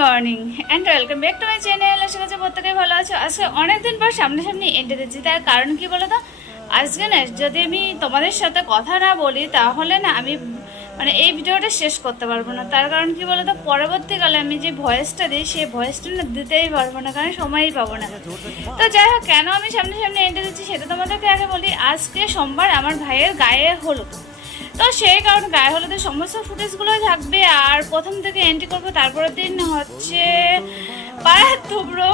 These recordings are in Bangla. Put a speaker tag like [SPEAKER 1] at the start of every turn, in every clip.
[SPEAKER 1] Morning and welcome back to my channel আশা করছি প্রত্যেকে ভালো আছো। আজকে অনেকদিন পর সামনাসামনি এন্টে দিচ্ছি। তার কারণ কি বলো তো আজকে না, যদি আমি তোমাদের সাথে কথা না বলি, তাহলে না আমি মানে এই ভিডিওটা শেষ করতে পারব না। তার কারণ কি তো পরবর্তীকালে আমি যে ভয়েসটা দিই, সেই ভয়েসটা না দিতেই পারব না, কারণ সময়ই পাবো না। তো যাই হোক, কেন আমি সামনে সামনে এন্টে দিচ্ছি, সেটা তোমাদেরকে আগে বলি। আজকে সোমবার আমার ভাইয়ের গায়ে হলুদ। তো সেই কারণে গায়ে হলুদের সমস্ত ফুটেজগুলো থাকবে আর প্রথম থেকে এন্ট্রি করব, তারপরের দিন হচ্ছে পাড়ার থুবড়ো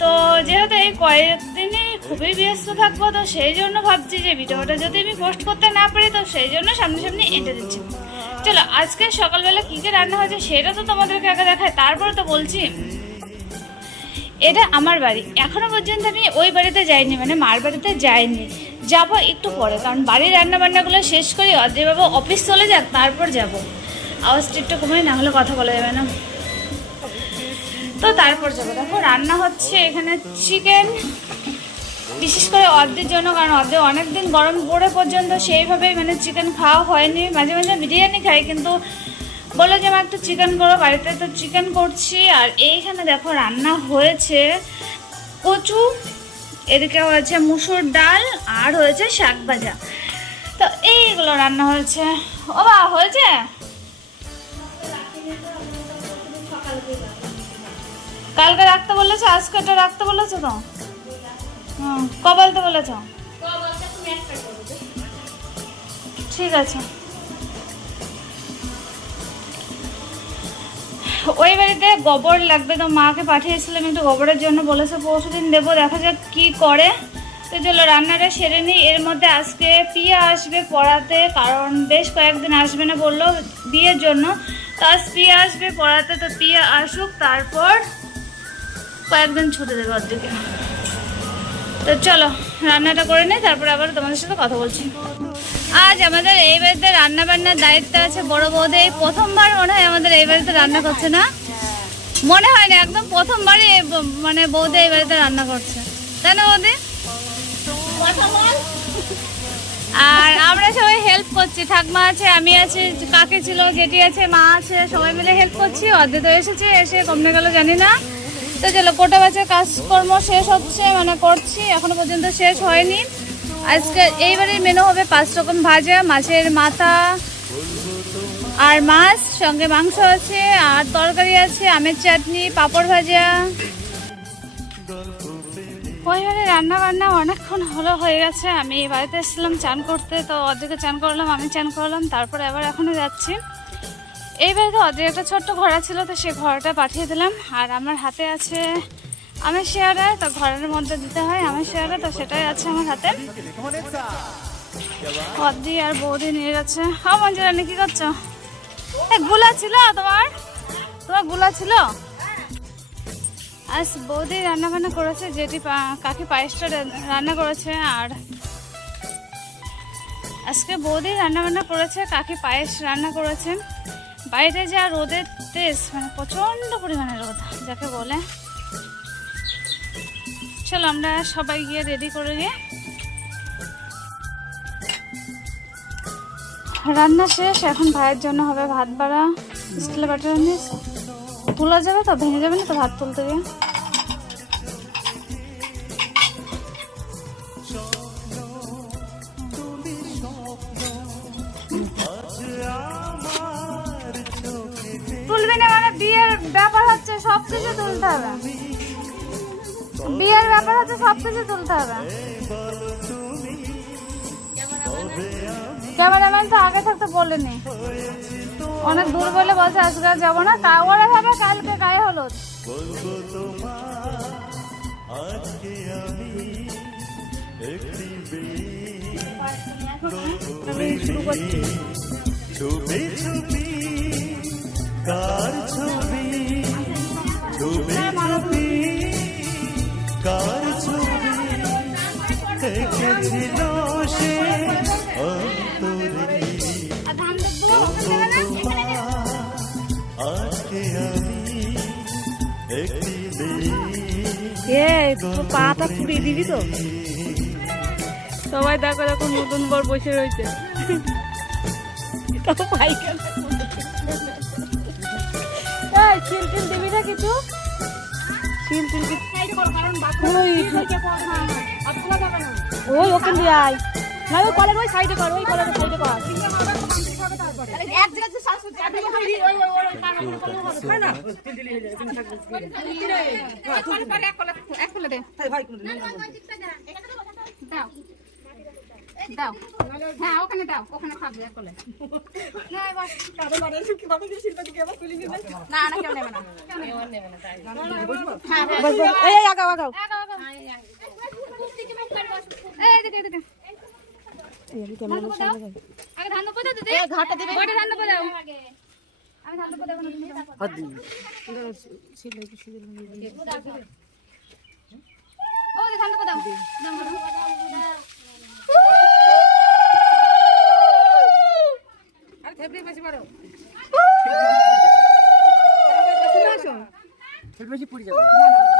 [SPEAKER 1] তো যেহেতু এই কয়েকদিনই খুবই ব্যস্ত থাকব, তো সেই জন্য ভাবছি যে ভিডিওটা যদি আমি পোস্ট করতে না পারি, তো সেই জন্য সামনে সামনে এঁটে দিচ্ছি। চলো, আজকে সকালবেলা কী কী রান্না হয়েছে সেটা তো তোমাদেরকে আগে দেখায় তারপরে তো বলছি। এটা আমার বাড়ি। এখনও পর্যন্ত আমি ওই বাড়িতে যাইনি মানে মার বাড়িতে যাইনি। যাব একটু পরে, কারণ বাড়ির রান্না বান্নাগুলো শেষ করি অজয় বাবু অফিস চলে যাক, তারপর যাব। আওয়াজটা একটু কমে না হলে কথা বলা যাবে না। তো তারপর যাব। দেখো, রান্না হচ্ছে এখানে চিকেন বিশেষ করে অর্ধের জন্য, কারণ অর্ধে অনেকদিন গরম পড়ে পর্যন্ত সেইভাবে মানে চিকেন খাওয়া হয়নি। মাঝে মাঝে বিরিয়ানি খাই, কিন্তু বলল যে আমার একটু চিকেন করো, বাড়িতে তো চিকেন করছি। আর এইখানে দেখো, রান্না হয়েছে কচু এদিকে হয়েছে মুসুর ডাল আর হয়েছে শাক ভাজা। তো এইগুলো রান্না হয়েছে। ও বা হয়েছে? কালকে রাখতে বলেছ? আজকে এটা রাখতে বলেছ তো? কবালতে বলেছ? ঠিক আছে। ওই বাড়িতে গোবর লাগবে তো, মাকে পাঠিয়েছিলাম একটু গোবরের জন্য বলেছে পরশু দিন দেবো, দেখা যাক কি করে? তো চলো, রান্নাটা সেরে নিই। এর মধ্যে আজকে পিয়া আসবে পড়াতে, কারণ বেশ কয়েকদিন আসবে না বলল বিয়ের জন্য। তো আজ পিয়া আসবে পড়াতে, তো পিয়া আসুক, তারপর কয়েকদিন ছুটে দেবে ওর দিকে। তো চলো, রান্নাটা করে নিই, তারপর আবার তোমাদের সাথে কথা বলছি। আজ আমাদের এই বাড়িতে রান্না বান্নার দায়িত্ব আছে বড় বৌদি। এই প্রথমবার মনে হয় আমাদের এই বাড়িতে রান্না করছে না? মনে হয় না, একদম প্রথমবারই মানে বৌদি এই বাড়িতে রান্না করছে। তাই না, বৌদি? আর আমরা সবাই হেল্প করছি। ঠাকমা আছে, আমি আছি, কাকে ছিল, জেঠি আছে, মা আছে, সবাই মিলে হেল্প করছি। অর্ধে তো এসেছে, এসে কমনে গেল, জানি না। তো চলো, কোটা বাচ্চার কাজকর্ম শেষ হচ্ছে মানে করছি, এখনও পর্যন্ত শেষ হয়নি। আজকে এইবারের মেনু হবে পাঁচ রকম ভাজা, মাছের মাথা আর মাছ, সঙ্গে মাংস আছে, আর তরকারি আছে, আমের চাটনি, পাঁপড় ভাজা। ওইবারে রান্না বান্না অনেকক্ষণ হলো, হয়ে গেছে। আমি বাড়িতে এসেছিলাম চান করতে, তো অর্ধেকে চান করলাম, আমি চান করলাম, তারপরে আবার এখনও যাচ্ছি। এই বাড়িতে অর্ধেক একটা ছোট্ট ঘোড়া ছিল, তো সে ঘোড়াটা পাঠিয়ে দিলাম। আর আমার হাতে আছে আমের শেয়ারা তো ঘরের মধ্যে দিতে হয় আমের শেয়ারা তো সেটাই আছে আমার হাতে। অর্ধি আর বৌদি নিয়ে যাচ্ছে। হ্যাঁ মঞ্জুরানি, কি করছ? গুলা ছিল তোমার? তোমারগুলা ছিল? আজ বৌদি রান্না বান্না করেছে, যেটি কাকি পায়েসটা রান্না করেছে, আর আজকে বৌদি রান্না বান্না করেছে, কাকি পায়েস রান্না করেছে। বাইরে যা রোদের তেজ মানে প্রচণ্ড পরিমাণে রোদ, যাকে বলে। চলো আমরা সবাই গিয়ে রেডি করে গিয়ে রান্না শেষ, এখন ভাইয়ের জন্য হবে ভাত বাড়া স্টিলের বাটার নিস তোলা যাবে তো, ভেঙে যাবে না তো ভাত তুলতে গিয়ে? তুলবি না মানে বিয়ের ব্যাপার হচ্ছে সব কিছু তুলতে হবে। বিয়ের ব্যাপার হচ্ছে সব কিছু তুলতে হবে। ক্যামেরাম্যান তো আগে থাকতে বলেনি। অনেক দূর বলে বলছে আজকে আর যাব না ওরা ভাবে কালকে গায়ে করছি
[SPEAKER 2] ছবি ছবি কার ছবি ছবি ছবি কার ছবি
[SPEAKER 3] এ তোর পাটা ফুটিয়ে দিবি তো সবাই দেখো দেখো নতুন বর বসে রয়েছে টিল দিবি না কিছু সিল টিল ওই ওই ওখান দিয়ে আয় না ওই কলের ওই সাইডে কর ওই কলের সাইডে কর
[SPEAKER 4] দাও হ্যাঁ ওখানে দাও ওখানে খাবে একলে না না কেউ নেবে না। হ্যাঁ
[SPEAKER 3] বস বস এই এই আগাও আগাও।
[SPEAKER 4] এই দিকে দিকে
[SPEAKER 3] এই। ক্যামেরা সামনে
[SPEAKER 4] আগে ধান দেবো দিদি। ঘাটে দিবে। বড় ধান দাও। আমি ধান দেবো দেবো ও ধান দেবো দাও। দাও
[SPEAKER 3] এই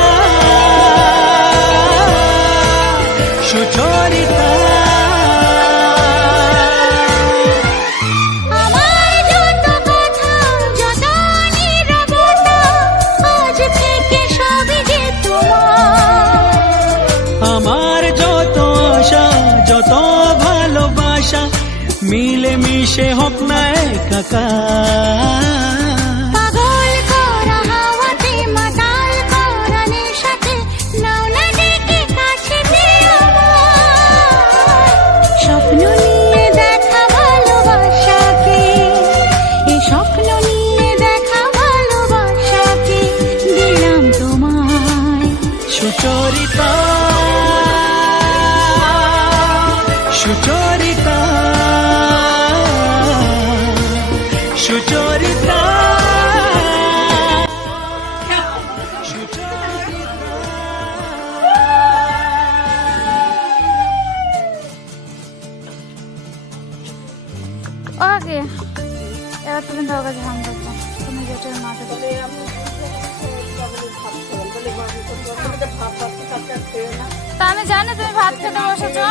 [SPEAKER 5] মিশে হোক না একাকার।
[SPEAKER 1] ওকে এবার তুমি তোর কাছে ধান করব তুমি যেটা মাথা তা আমি জানি তুমি ভাত খেতে বসেছো।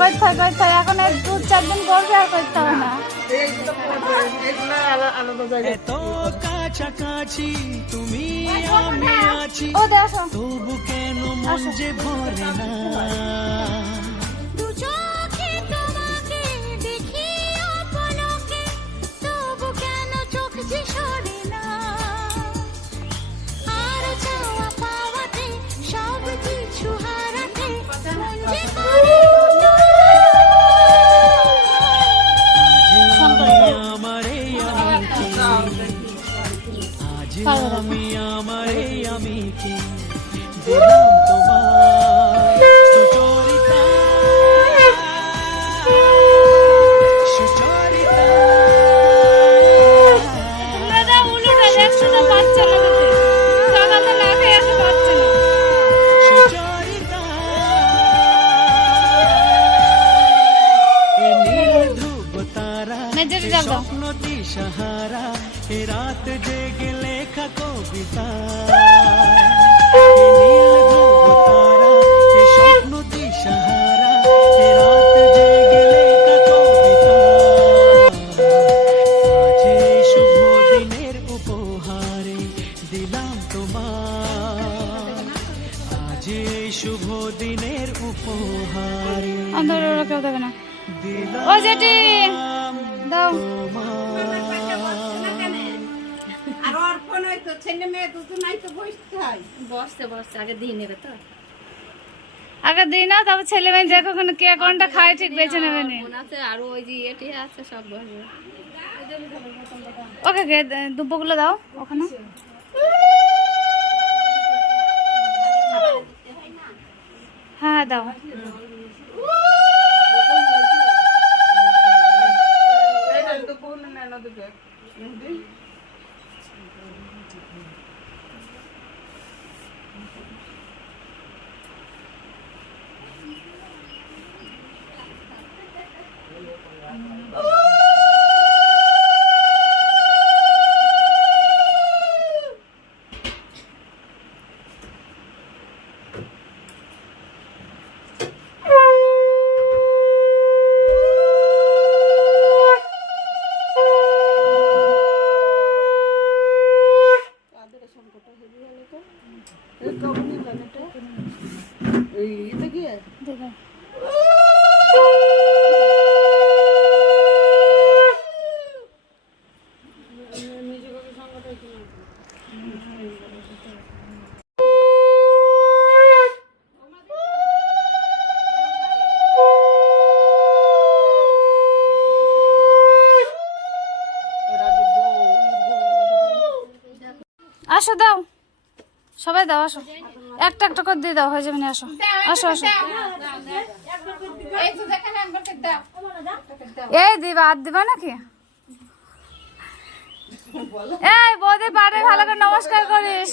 [SPEAKER 1] করতে কইতে এখন এক দু চার দিন করবে আর কইতে হবে না।
[SPEAKER 5] এত কাছাকাছি তুমি আমি আছি
[SPEAKER 1] ও দেখো
[SPEAKER 5] তবু শুভ দিনের উপহারে।
[SPEAKER 1] অন্ধকার ওরা কেউ দেবে না। ও জেঠি দাও।
[SPEAKER 6] আর অর্পণ হয়তো ছেলে মেয়ে দুটো নাই তো বসতে হয়।
[SPEAKER 4] বসতে বসতে আগে দিয়ে নেবে তো।
[SPEAKER 1] আগে দিই না তারপর ছেলে মেয়ে দেখো ওখানে কে কোনটা খায় ঠিক বেছে নেবে নি।
[SPEAKER 4] ফোন আছে আর ওই যে এটি আছে সব বসবে।
[SPEAKER 1] ওকে দুব্বগুলো দাও ওখানে হ্যাঁ হ্যাঁ দাও দাও, আসো। একটা একটা করে দিয়ে দাও, হয়ে যাবে না, আসো। আসো আসো। এই দিবা, আর দিবা নাকি? এই, বৌদি পারে ভালো করে নমস্কার করিস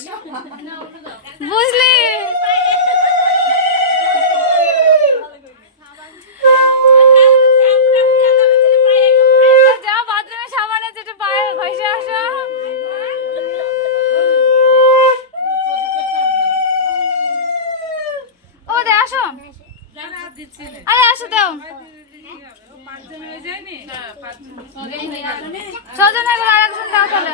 [SPEAKER 1] যাও বাথরুমে সাবানে যেটা পায়ে ঘষে আসো ও দে আসো আরে আসো দাও ছজন এবার আরেকজন দাও তাহলে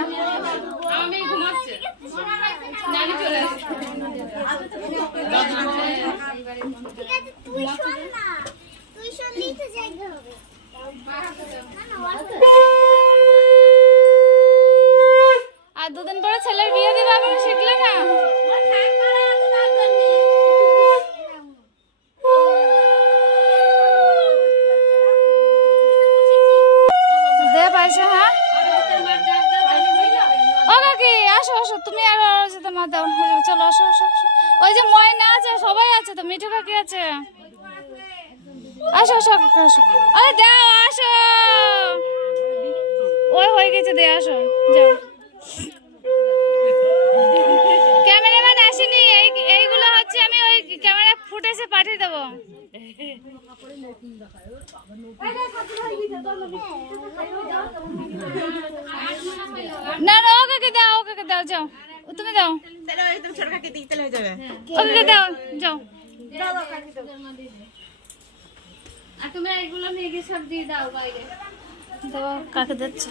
[SPEAKER 7] তুই শোন না তুই শুনলেই তো জায়গা হবে
[SPEAKER 1] আর দুদিন পরে ছেলের বিয়ে দিবে আমি শিখলে না দে পয়সা হ্যাঁ ও কাকি আসো আসো তুমি আর ওর সাথে মা আসো। ওই যে ময়না আছে, সবাই আছে তো কাকি আছে। আসো আরে আসো। ওই হয়ে গেছে আসো ক্যামেরাম্যান এইগুলো হচ্ছে আমি ওই ক্যামেরা ফুটেছে পাঠিয়ে দেবো। না না ওকে দাও ওকে দাও যাও। ও তুমি দাও ওকে দাও যাও।
[SPEAKER 4] আর তুমি এগুলো নিয়ে গিয়ে সব দিয়ে দাও বাইরে।
[SPEAKER 1] দাও কাকে দিচ্ছ?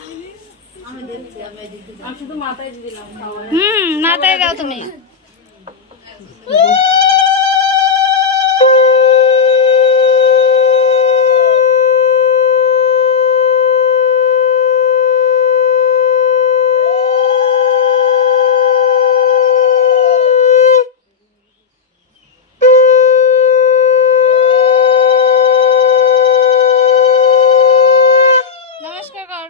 [SPEAKER 4] আমি শুধু মাথায় দিয়ে দিলাম।
[SPEAKER 1] হুম মাথায় দাও তুমি নমস্কার কর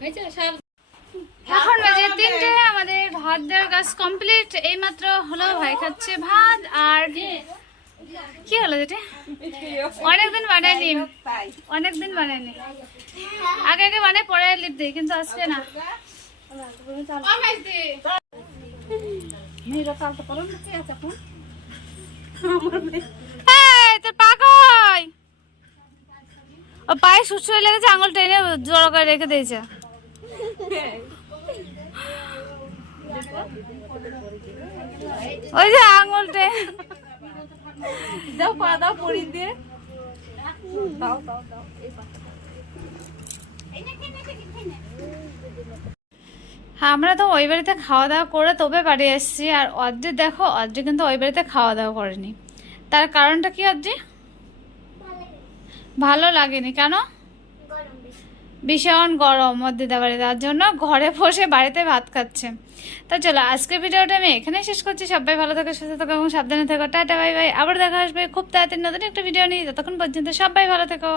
[SPEAKER 4] হয়েছে সব
[SPEAKER 1] এখন বাজে তিনটে আমাদের ভাত দেওয়ার কাজ কমপ্লিট এইমাত্র হলো ভাই খাচ্ছে ভাত আর কি হলো যেটা অনেকদিন বানাইনি অনেকদিন বানাইনি। আগে আগে বানাই পরে লিপ দিই কিন্তু আজকে না। তোর পা কই ও পায়ে সুসুরে লেগেছে আঙুল টেনে জড়ো করে রেখে দিয়েছে। ওই যে আঙুল টেনে।
[SPEAKER 3] দাও পা দাও পরি দিয়ে।
[SPEAKER 1] হ্যাঁ আমরা তো ওই বাড়িতে খাওয়া দাওয়া করে তবে বাড়ি এসেছি। আর অদ্রি দেখো অদ্রি কিন্তু ওই বাড়িতে খাওয়া দাওয়া করেনি। তার কারণটা কি অদ্রি ভালো লাগেনি। কেন? ভীষণ গরম অদ্রিতা বাড়ি তার জন্য ঘরে বসে বাড়িতে ভাত খাচ্ছে। তা চলো আজকে ভিডিওটা আমি এখানেই শেষ করছি। সবাই ভালো থাকো, সুস্থ থাকো এবং সাবধানে থাকো। Tata, bye bye. আবার দেখা আসবে খুব তাড়াতাড়ি নতুন একটা ভিডিও নিয়ে। ততক্ষণ পর্যন্ত সবাই ভালো থেকো।